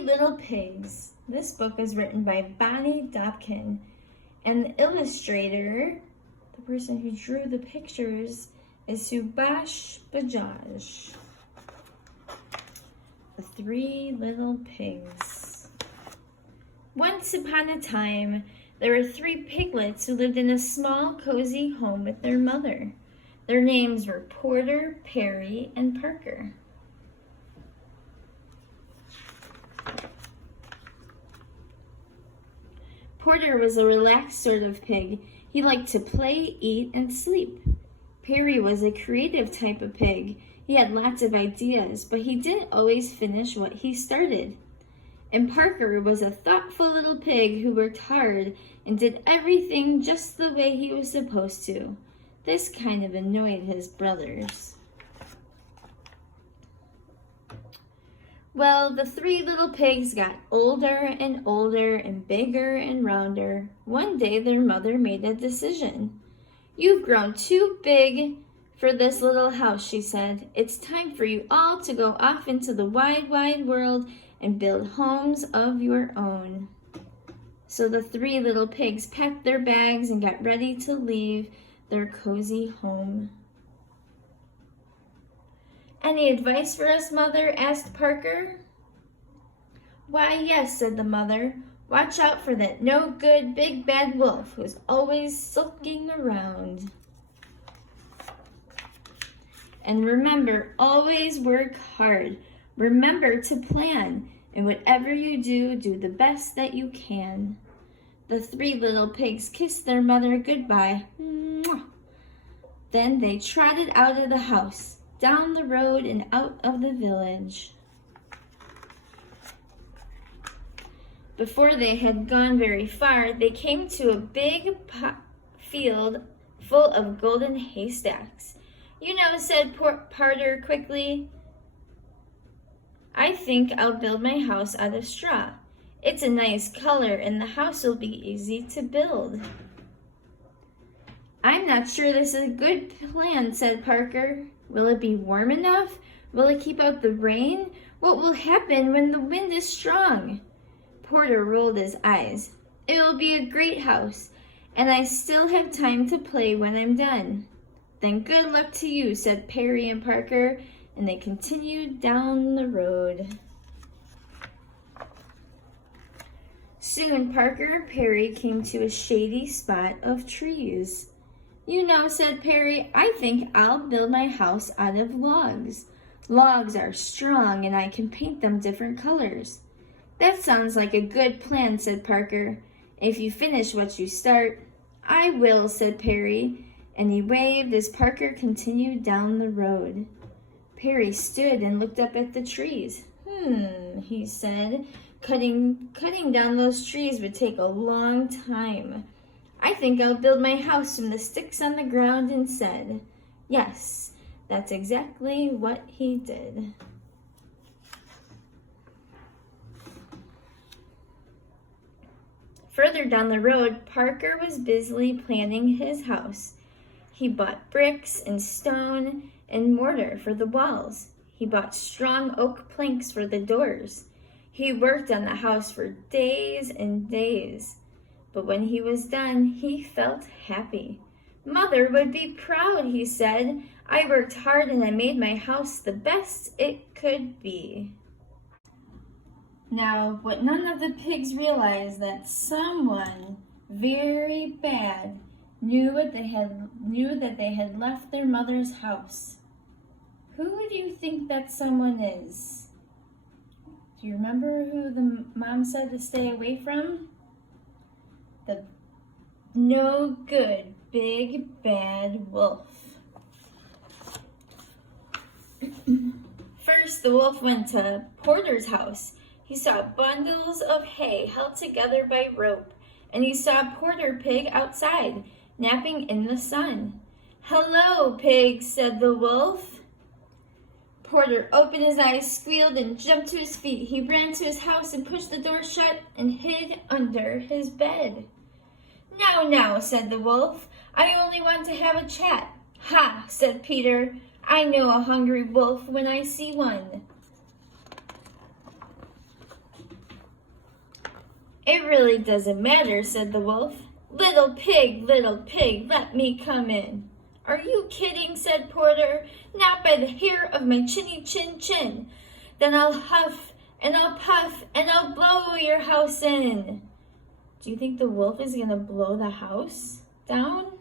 Three Little Pigs. This book is written by Bonnie Dobkin, and the illustrator, the person who drew the pictures, is Subhash Bajaj. The Three Little Pigs. Once upon a time, there were three piglets who lived in a small, cozy home with their mother. Their names were Porter, Perry, and Parker. Porter was a relaxed sort of pig. He liked to play, eat, and sleep. Perry was a creative type of pig. He had lots of ideas, but he didn't always finish what he started. And Parker was a thoughtful little pig who worked hard and did everything just the way he was supposed to. This kind of annoyed his brothers. Well, the three little pigs got older and bigger and rounder. One day their mother made a decision. "You've grown too big for this little house," she said. "It's time for you all to go off into the wide, wide world and build homes of your own." So the three little pigs packed their bags and got ready to leave their cozy home. "Any advice for us, Mother?" asked Parker. "Why, yes," said the mother. "Watch out for that no-good big bad wolf who's always sulking around. And remember, always work hard. Remember to plan, and whatever you do, do the best that you can." The three little pigs kissed their mother goodbye. Mwah. Then they trotted out of the house, down the road and out of the village. Before they had gone very far, they came to a big field full of golden haystacks. "You know," said Porter quickly, "I think I'll build my house out of straw. It's a nice color and the house will be easy to build." "I'm not sure this is a good plan," said Parker. "Will it be warm enough? Will it keep out the rain? What will happen when the wind is strong?" Porter rolled his eyes. "It will be a great house, and I still have time to play when I'm done." "Then good luck to you," said Perry and Parker, and they continued down the road. Soon Parker and Perry came to a shady spot of trees. "You know," said Perry, "I think I'll build my house out of logs. Logs are strong and I can paint them different colors." "That sounds like a good plan," said Parker. "If you finish what you start." "I will," said Perry, and he waved as Parker continued down the road. Perry stood and looked up at the trees. He said, cutting down those trees would take a long time. "I think I'll build my house from the sticks on the ground instead." Yes, that's exactly what he did. Further down the road, Parker was busily planning his house. He bought bricks and stone and mortar for the walls. He bought strong oak planks for the doors. He worked on the house for days and days. But when he was done, he felt happy. "Mother would be proud," he said. "I worked hard and I made my house the best it could be." Now, what none of the pigs realized that someone very bad knew that they had left their mother's house. Who do you think that someone is? Do you remember who the mom said to stay away from? The no good big bad wolf. First, the wolf went to Porter's house. He saw bundles of hay held together by rope, and he saw Porter Pig outside, napping in the sun. "Hello, pigs," said the wolf. Porter opened his eyes, squealed, and jumped to his feet. He ran to his house and pushed the door shut and hid under his bed. Now, said the wolf, "I only want to have a chat." "Ha," said Peter, "I know a hungry wolf when I see one." It really doesn't matter, said the wolf. Little pig, let me come in. Are you kidding, said Porter. Not by the hair of my chinny chin chin. Then I'll huff and I'll puff and I'll blow your house in. Do you think the wolf is going to blow the house down?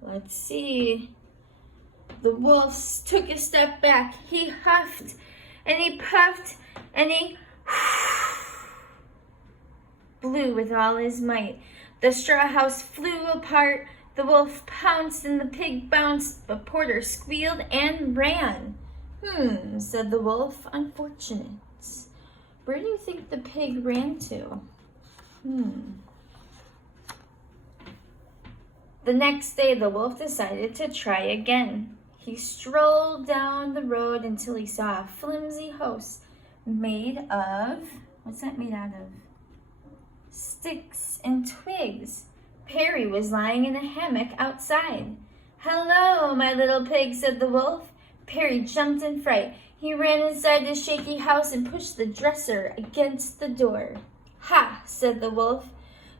Let's see. The wolf took a step back. He huffed and he puffed and he blew with all his might. The straw house flew apart. The wolf pounced and the pig bounced, but Porter squealed and ran. Said the wolf, unfortunate. Where do you think the pig ran to? The next day, the wolf decided to try again. He strolled down the road until he saw a flimsy house made of, what's that made out of? Sticks and twigs. Perry was lying in a hammock outside. Hello, my little pig, said the wolf. Perry jumped in fright. He ran inside the shaky house and pushed the dresser against the door. Ha, said the wolf.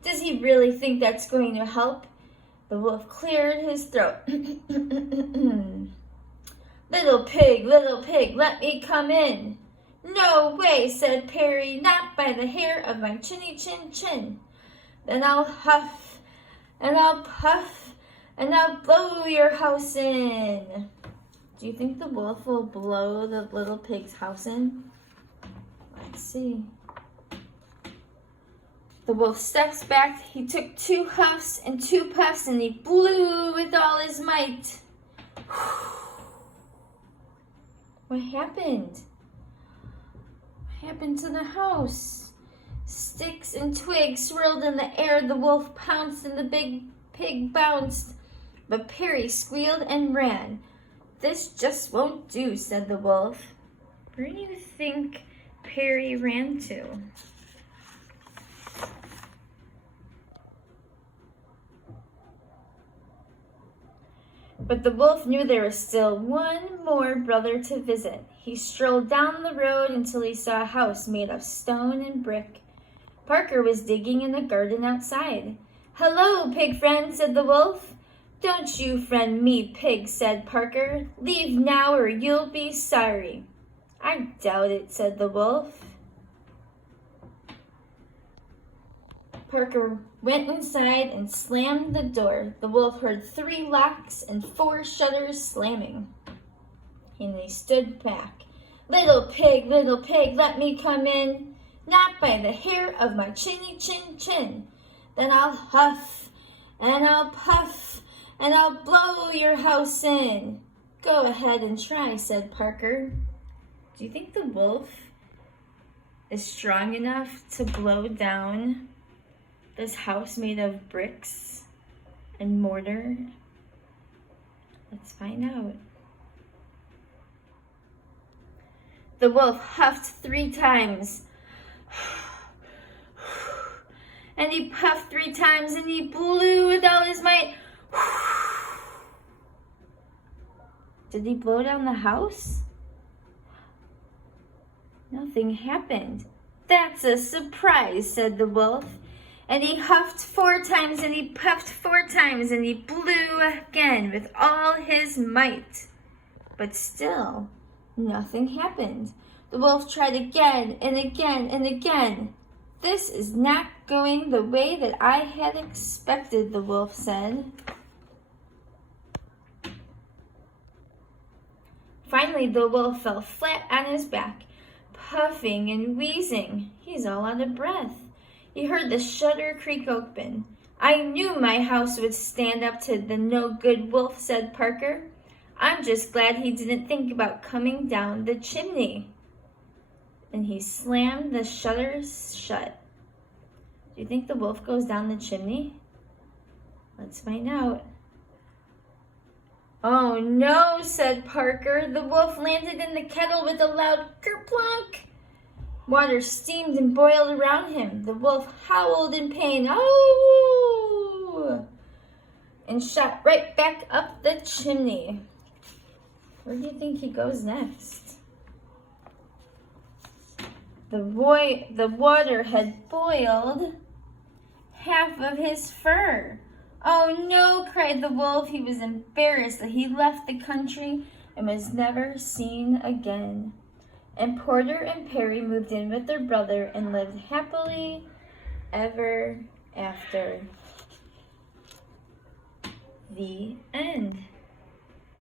Does he really think that's going to help? The wolf cleared his throat. Little pig, let me come in. No way, said Perry, not by the hair of my chinny chin chin. Then I'll huff and I'll puff and I'll blow your house in. Do you think the wolf will blow the little pig's house in? Let's see. The wolf steps back. He took 2 huffs and 2 puffs and he blew with all his might. What happened? What happened to the house? Sticks and twigs swirled in the air. The wolf pounced and the big pig bounced. But Perry squealed and ran. This just won't do, said the wolf. Where do you think Perry ran to? But the wolf knew there was still one more brother to visit. He strolled down the road until he saw a house made of stone and brick. Parker was digging in the garden outside. Hello, pig friend, said the wolf. Don't you friend me, pig, said Parker. Leave now or you'll be sorry. I doubt it, said the wolf. Parker went inside and slammed the door. The wolf heard 3 locks and 4 shutters slamming. And he stood back. Little pig, let me come in. Not by the hair of my chinny chin chin. Then I'll huff and I'll puff and I'll blow your house in. Go ahead and try, said Parker. Do you think the wolf is strong enough to blow down this house made of bricks and mortar? Let's find out. The wolf huffed 3 times. And he puffed 3 times and he blew with all his might. Did he blow down the house? Nothing happened. That's a surprise, said the wolf. And he huffed 4 times and he puffed 4 times and he blew again with all his might. But still, nothing happened. The wolf tried again and again and again. This is not going the way that I had expected, the wolf said. Finally, the wolf fell flat on his back, puffing and wheezing. He's all out of breath. He heard the shutter creak open. I knew my house would stand up to the no-good wolf, said Parker. I'm just glad he didn't think about coming down the chimney. And he slammed the shutters shut. Do you think the wolf goes down the chimney? Let's find out. Oh no, said Parker. The wolf landed in the kettle with a loud kerplunk. Water steamed and boiled around him. The wolf howled in pain. Oh! And shot right back up the chimney. Where do you think he goes next? The water had boiled half of his fur. "Oh no," cried the wolf. He was embarrassed that he left the country and was never seen again. And Porter and Perry moved in with their brother and lived happily ever after. The end.